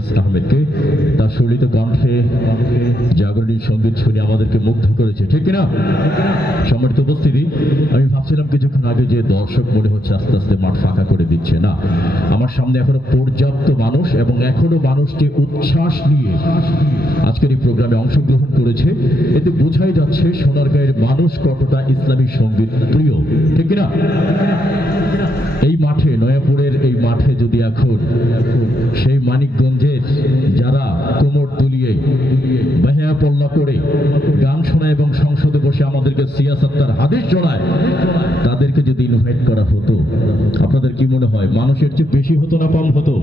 ইলিয়াস আহমেদকে। তার সলিত কণ্ঠে জাগরণী সংগীত শুনে আমাদেরকে মুগ্ধ করেছে, ঠিক কিনা? সম্মানিত উপস্থিতি, আমি ভাবছিলাম কিছুক্ষণ আগে যে দর্শক মনে হচ্ছে আস্তে আস্তে মাঠ ফাঁকা করে দিচ্ছে। না, আমার সামনে এখনও পর্যাপ্ত মানুষ এবং এখনও মানুষকে উচ্ছ্বাস নিয়ে আজকের এই প্রোগ্রামে অংশগ্রহণ করেছে। এতে বোঝাই যাচ্ছে সোনারগাঁয়ের মানুষ কতটা ইসলামী সংগীত প্রিয়, ঠিক কিনা? এই মাঠে, নয়াপুরের এই মাঠে যদি এখন সেই মানিকগঞ্জের সিয়াসত্তার হাদিস জড়ায়, তাদেরকে যদি ইনভাইট করা হতো, আপনাদের কি মনে হয় মানুষের চেয়ে বেশি হতো না কম হতো?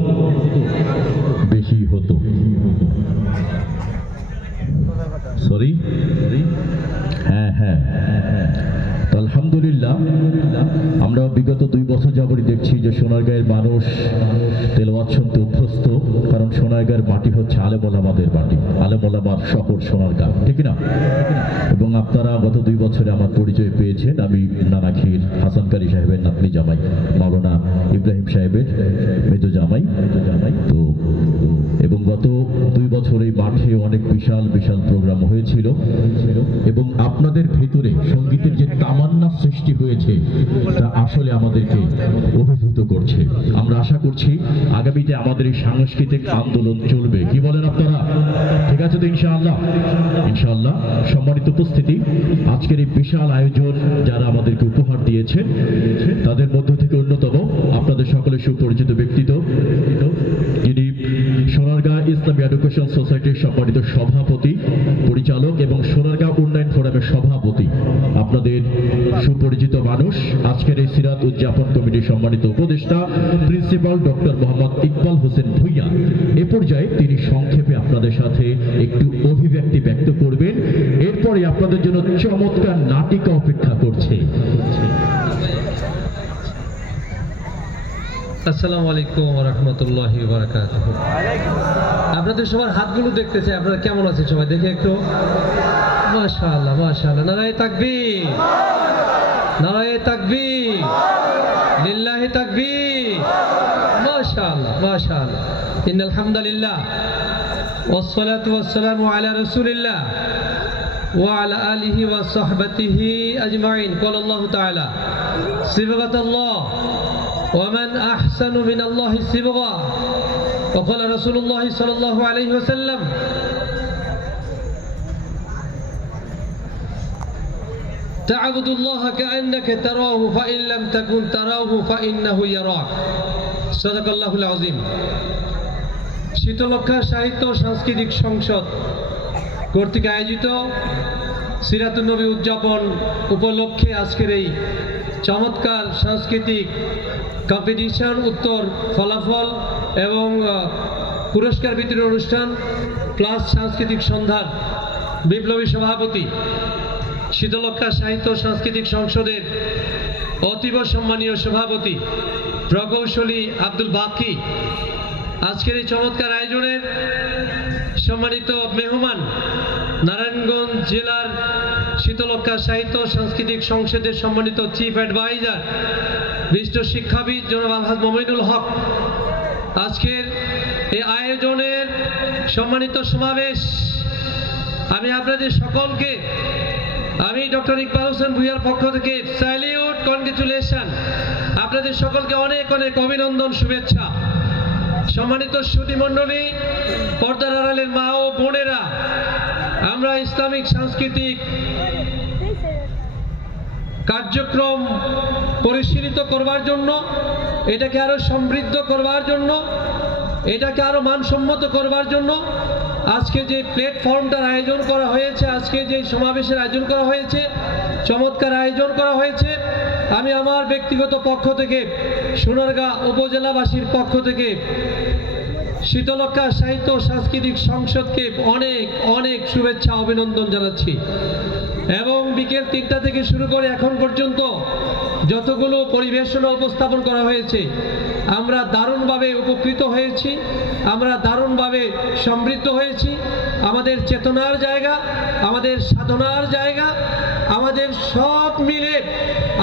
বেশি হতো। সরি হ্যাঁ হ্যাঁ। আলহামদুলিল্লাহ, আমরা বিগত দুই বছর যাবতই দেখছি যে সোনারগাঁয়ের মানুষ তেলওয়াত শুনতে অভ্যস্ত, কারণ সোনারগাঁয়ের মাটি হচ্ছে আলেমোলামাদের মাটি আলেমোলামার শহর সোনারগাঁ ঠিক না? এবং আপনারা গত দুই বছরে আমার পরিচয় পেয়েছেন আমি নানাখির হাসান কালী সাহেবের নাতনি জামাই, মাওলানা ইব্রাহিম সাহেবের মৃত জামাই জামাই। তো, এবং গত দুই মাঠে অনেক বিশাল বিশাল প্রোগ্রাম হয়েছিল। এবং আপনাদের ভেতরে সঙ্গীতের যে তামান্না সৃষ্টি হয়েছে, তা আসলে আমাদেরকে অভিভূত করছে। আমরা আশা করছি আগামীতে আমাদের এই সাংস্কৃতিক আন্দোলন চলবে। কি বলেন আপনারা? ঠিক আছে তো ইনশাআল্লাহ? ইনশাআল্লাহ সম্মানিত উপস্থিতি। আজকের এই বিশাল আয়োজন যারা আমাদেরকে উপহার দিয়েছে তাদের মধ্য থেকে অন্যতম আপনাদের সকলের সুপরিচিত ব্যক্তিত্ব এডুকেশন সোসাইটির সম্মানিত সভাপতি, পরিচালক এবং সোনারগাঁ উন্নয়ন ফোরামের সভাপতি। আপনাদের সুপরিচিত মানুষ, আজকের এই সিরাত উদযাপন কমিটির সম্মানিত উপদেষ্টা, প্রিন্সিপাল ডক্টর মোহাম্মদ ইকবাল হোসেন ভুইয়া। এ পর্যায়ে তিনি সংক্ষেপে আপনাদের সাথে একটু অভিব্যক্তি ব্যক্ত করবেন। এরপরে আপনাদের জন্য চমৎকার নাটিকা অপেক্ষা করছে আসসালামু আলাইকুম রহমতুল্লাহ বারাকাত আপনাদের সবার হাতগুলো দেখতে চাই আপনারা কেমন আছেন সবাই দেখে একটু মাশাআল্লাহ মাশাআল্লাহ নারায় তাকবীর নারায় তাকবীর লিল্লাহি তাকবীর মাশাআল্লাহ মাশাআল্লাহ ইন্নাল হামদুলিল্লাহ والصلاة والسلام على رسول الله وعلى آله وصحبته أجمعين قال الله تعالى صبغة الله ومن أحسن من الله صبغة وقال رسول الله صلى الله عليه وسلم تعبد الله كأنك تراه فإن لم تكن تراه فإنه يراك صدق الله العظيم শীতলক্ষা সাহিত্য ও সাংস্কৃতিক সংসদ কর্তৃক আয়োজিত সিরাতুল নবী উদযাপন উপলক্ষে আজকের এই চমৎকার সাংস্কৃতিক কম্পিটিশন উত্তর ফলাফল এবং পুরস্কার বিতরণ অনুষ্ঠান প্লাস সাংস্কৃতিক সন্ধ্যার বিপ্লবী সভাপতি শীতলক্ষা সাহিত্য সাংস্কৃতিক সংসদের অতীব সম্মানীয় সভাপতি প্রকৌশলী আব্দুল বাকি। আজকের এই চমৎকার আয়োজনের সম্মানিত মেহমান নারায়ণগঞ্জ জেলার শীতলক্ষা সাহিত্য সাংস্কৃতিক সংসদের সম্মানিত চিফ অ্যাডভাইজার বিশিষ্ট শিক্ষাবিদ জনাব আলহাজ মোমিনুল হক। আজকের এই আয়োজনের সম্মানিত সমাবেশ, আমি আপনাদের সকলকে, আমি ডক্টর ইকবাল হোসেন ভুইয়ার পক্ষ থেকে স্যালিউট, কনগ্রেচুলেশন, আপনাদের সকলকে অনেক অনেক অভিনন্দন, শুভেচ্ছা। সম্মানিত সুদী মণ্ডলী, পর্দার আড়ালের মা ও বোনেরা, আমরা ইসলামিক, সাংস্কৃতিক কার্যক্রম পরিশীলিত করবার জন্য, এটাকে আরও সমৃদ্ধ করবার জন্য, এটাকে আরও মানসম্মত করবার জন্য, আজকে যে প্ল্যাটফর্মটার আয়োজন করা হয়েছে, আজকে যে সমাবেশের আয়োজন করা হয়েছে, চমৎকার আয়োজন করা হয়েছে, আমি আমার ব্যক্তিগত পক্ষ থেকে, সোনারগাঁ উপজেলাবাসীর পক্ষ থেকে শীতলক্ষা সাহিত্য সাংস্কৃতিক সংসদকে অনেক অনেক শুভেচ্ছা, অভিনন্দন জানাচ্ছি। বিকেল তিনটা থেকে শুরু করে এখন পর্যন্ত যতগুলো পরিবেশনা উপস্থাপন করা হয়েছে, আমরা দারুণভাবে উপকৃত হয়েছি, আমরা দারুণভাবে সমৃদ্ধ হয়েছি। আমাদের চেতনার জায়গা, আমাদের সাধনার জায়গা, আমাদের সব মিলে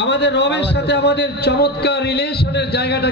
আমাদের রবের সাথে আমাদের চমৎকার রিলেশনের জায়গাটাকে